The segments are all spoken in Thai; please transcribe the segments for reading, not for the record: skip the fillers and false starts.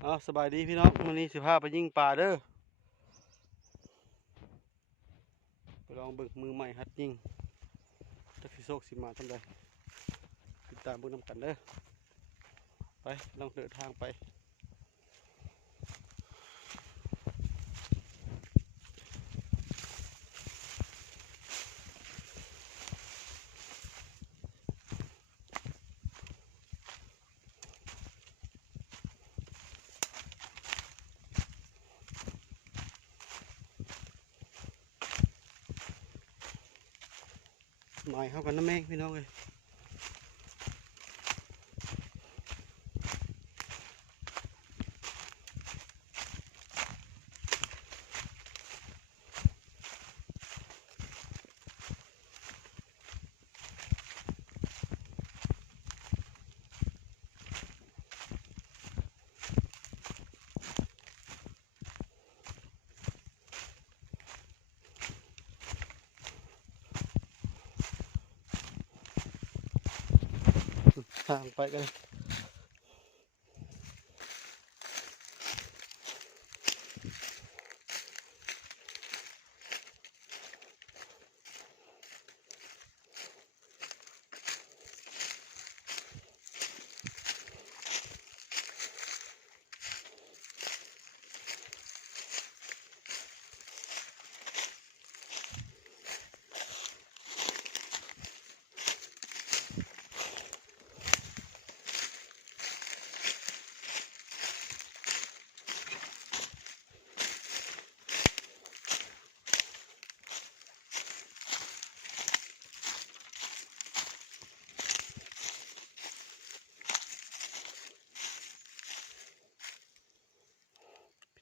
สบายดีพี่น้องวันนี้15ไปยิงปลาเด้อไปลองเบิกมือใหม่ฮัดยิงจักสิโซกสิมาทำใดติดตามเบิ่งนำกันเด้อไปลองเดินทางไปหมายเข้ากันนะแม่พี่น้องเลยทางไปกัน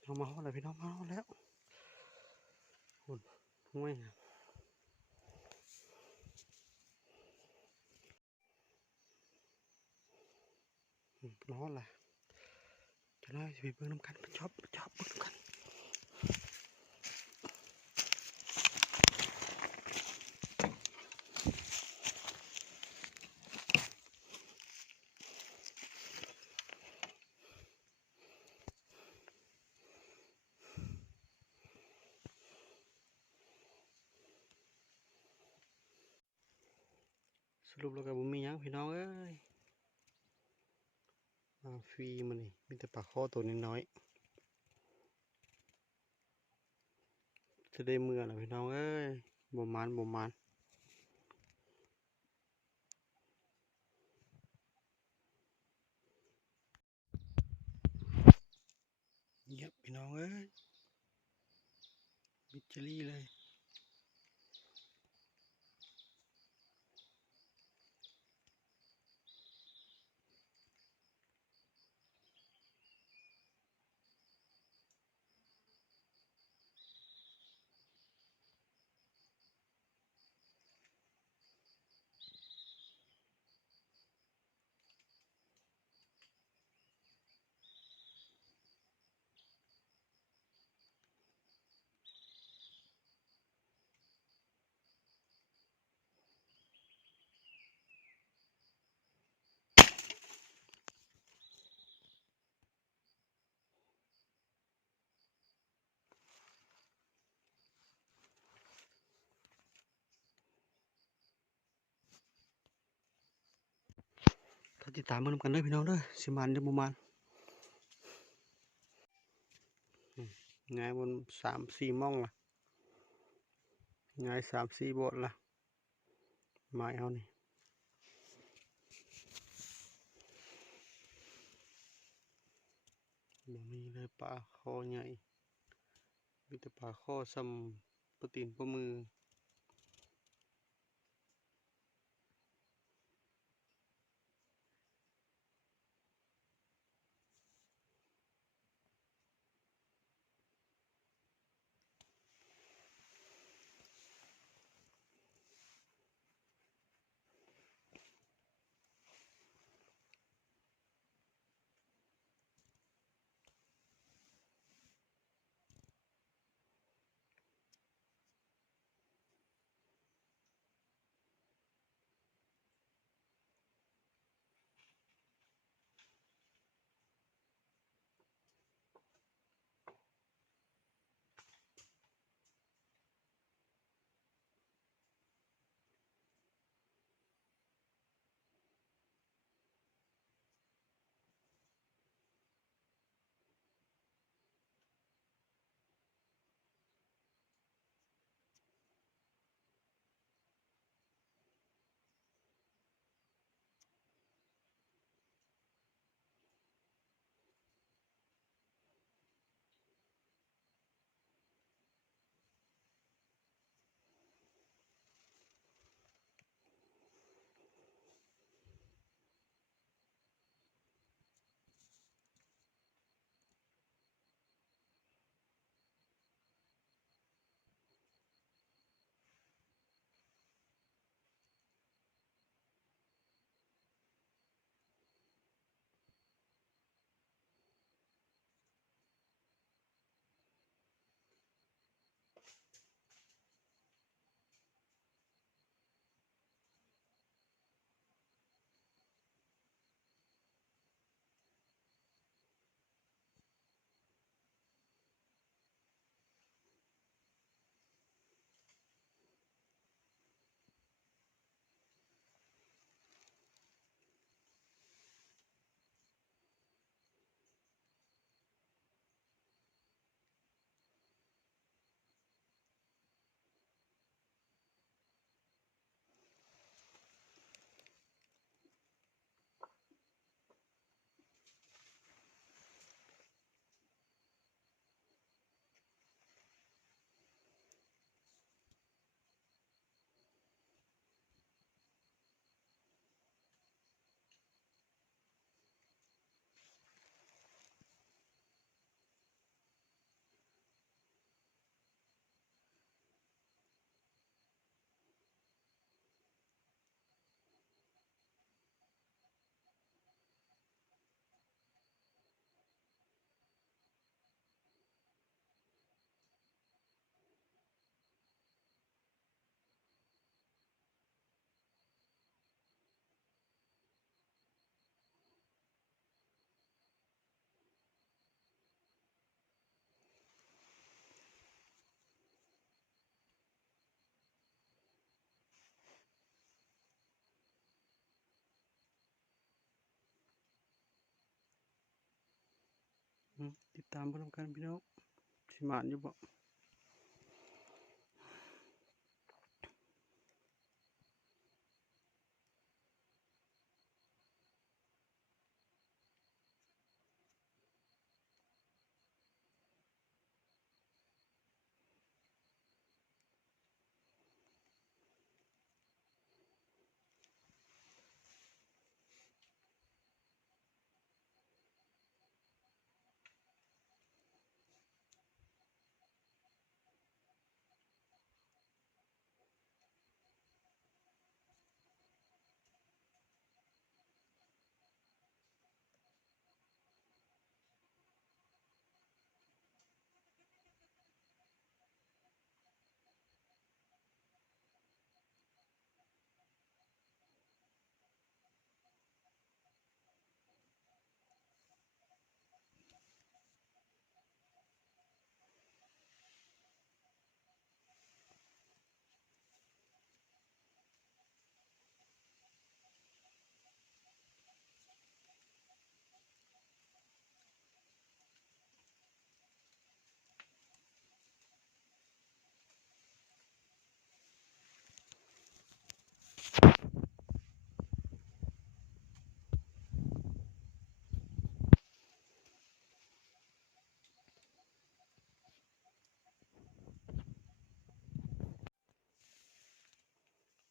พี่น้องมาแล้วพี่น้องมาแล้วหุ่นห้วยร้อนแหละจะน้อยสิเบิ่งน้ำกันชอบเบิ่งน้ำกันสรุปแล้วก็บ่มีหยังพี่น้องเอ้ยมาฟรีมันนี่มีแต่ปลาคอตัวน้อยๆจะได้เมื่อนะพี่น้องเอ้ยบ่มานเงียบพี่น้องเอ้ยมิดจิลี่เลยถ้าติดตามมันกันเด้อพี่น้องเด้อสิมันเด้อบ่มันง่ายบน3-4ม่องล่ะง่าย3-4บทล่ะไม้เอานี่บ่มีเลยปลาคอใหญ่มีแต่ปลาคอซ้ำปะตีนปะมือ ติดตามเพื่อนกันพี่น้องสิมานอยู่บ่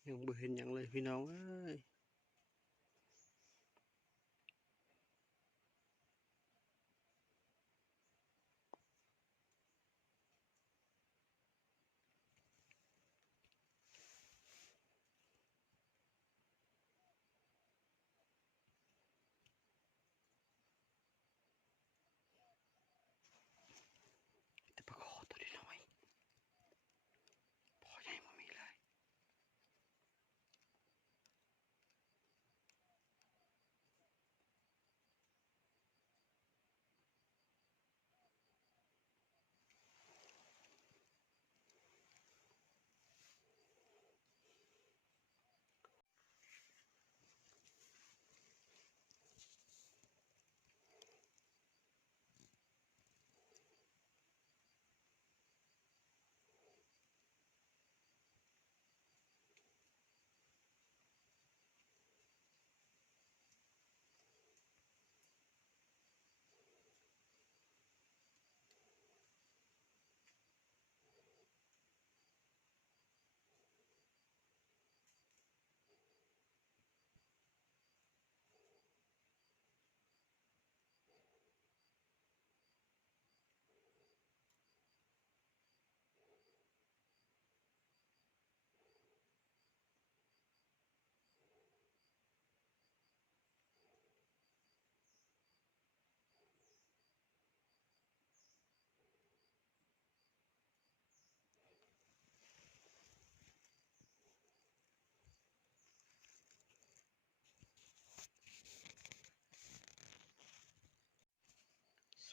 ยังบ่เห็นหยังเลยพี่น้องเอ้ยแต่ปลาคอตัวน้อยพอใหญ่บ่มีเลย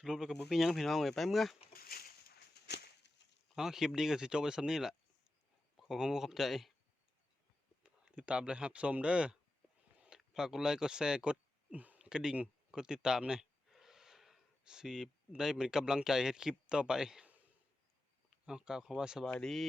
สรุปแล้วก็บ่มีหยังพี่น้องเอ้ยไปเมื่อคลิปนี้ก็สิจบไว้ส่ำนี้แหละขอขอบคุณขอบใจติดตามเลยรับชมเด้อฝากกดไลค์กดแชร์กดกระดิ่งกดติดตามหน่อยสิได้เป็นกำลังใจเฮ็ดคลิปต่อไปเอากล่าวคำว่าสบายดี